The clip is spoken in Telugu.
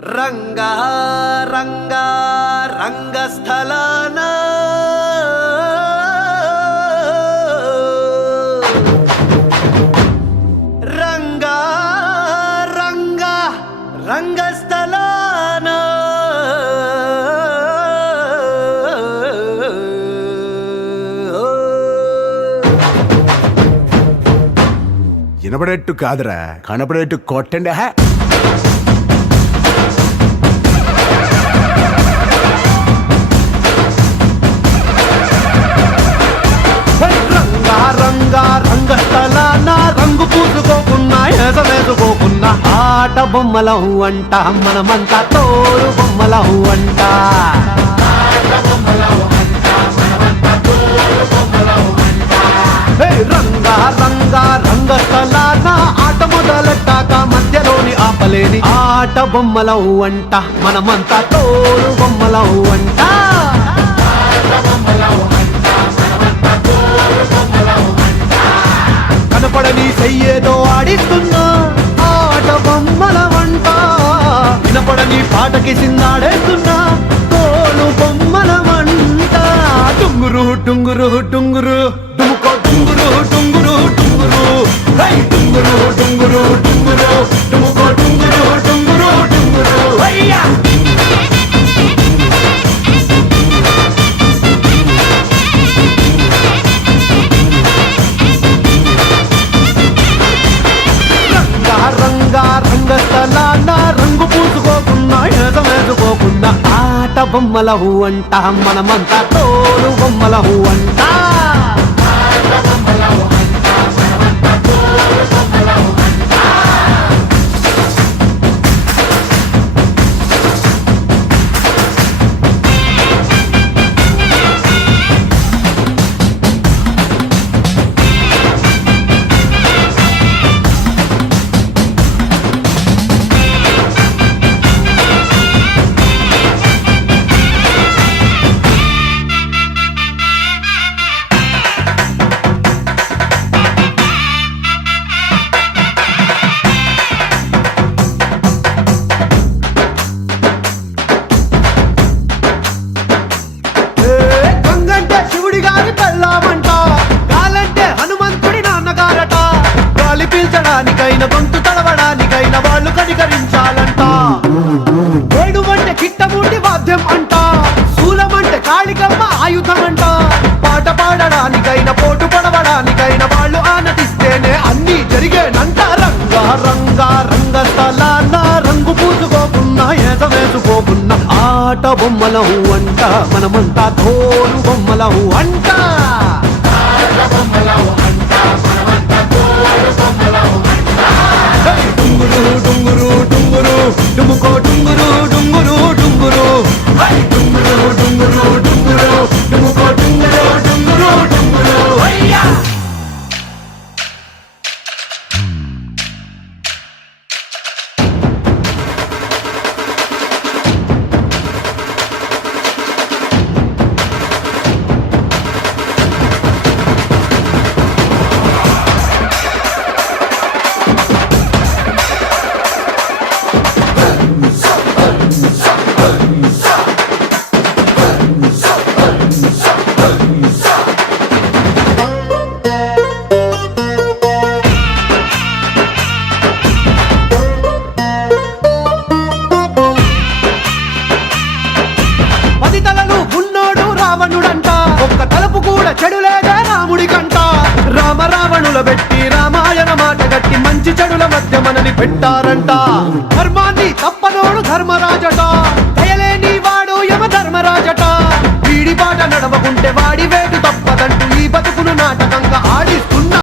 రంగా రంగా రంగస్థలాన రంగా రంగా రంగస్థలాన వినపడేట్టు కాదురా, కనపడేట్టు కొట్టండి. రంగా రంగా రంగస్థలాన రంగు పూసుకోకున్నా వేసుకోకున్నా ఆట బొమ్మలహు అంట, మనమంతా తోడు బొమ్మలహు అంట. రంగా రంగా రంగస్థలాన ఆట మొదలెట్టాక మధ్యలోని ఆపలేని ఆట బొమ్మలహు అంట, మనమంతా తోడు బొమ్మలహు అంట. కనపడని చెయ్యేదో ఆడిస్తున్నా ఆట బొమ్మల వంట, వినపడని పాటకి సిందాడేస్తున్నా తోలు బొమ్మల వంట. టుంగురు టుంగురు టుంగురు డుముకో టుంగురు టుంగురు టుంగురు హై టుంగురు టుంగురు టుంగురు డుముకో టుంగురు టుంగురు టుంగురు హయ్యా. రంగా రంగస్థలాన రంగు పూసుకోకున్నా వేసుకోకున్నా ఆట బొమ్మలహు అంట, మనమంతా తోడు బొమ్మలహు అంట. పీల్చడానికైనా గొంతు తడవడానికైనా వాళ్ళు కనికరించాలంట. ఏడువంటే కిట్టముండి వాద్యం అంట, శూలమంటే కాళికమ్మ ఆయుధం అంట. పాట పాడడానికైనా పోటు పడవడానికైనా వాళ్ళు ఆనతిస్తేనే అన్ని జరిగేనంట. రంగా రంగా రంగస్థలాన రంగు పూసుకోకున్నా వేసుకోకున్నా ఆట బొమ్మలహు అంట, మనమంతా తోలు బొమ్మలహు అంట. డుంగురు డుంగురు డుంగురు డుముకో డుంగురు డుంగురు డుంగురు హై డుంగురు డుంగురు డుంగురు డుముకో డుంగురు డుంగురు డుంగురు హయ్యా. చెడులేదే రాముడి కంట, రామ రావణుల పెట్టి రామాయణ మాట గట్టి మంచి చెడుల మధ్య మనని పెట్టారంట.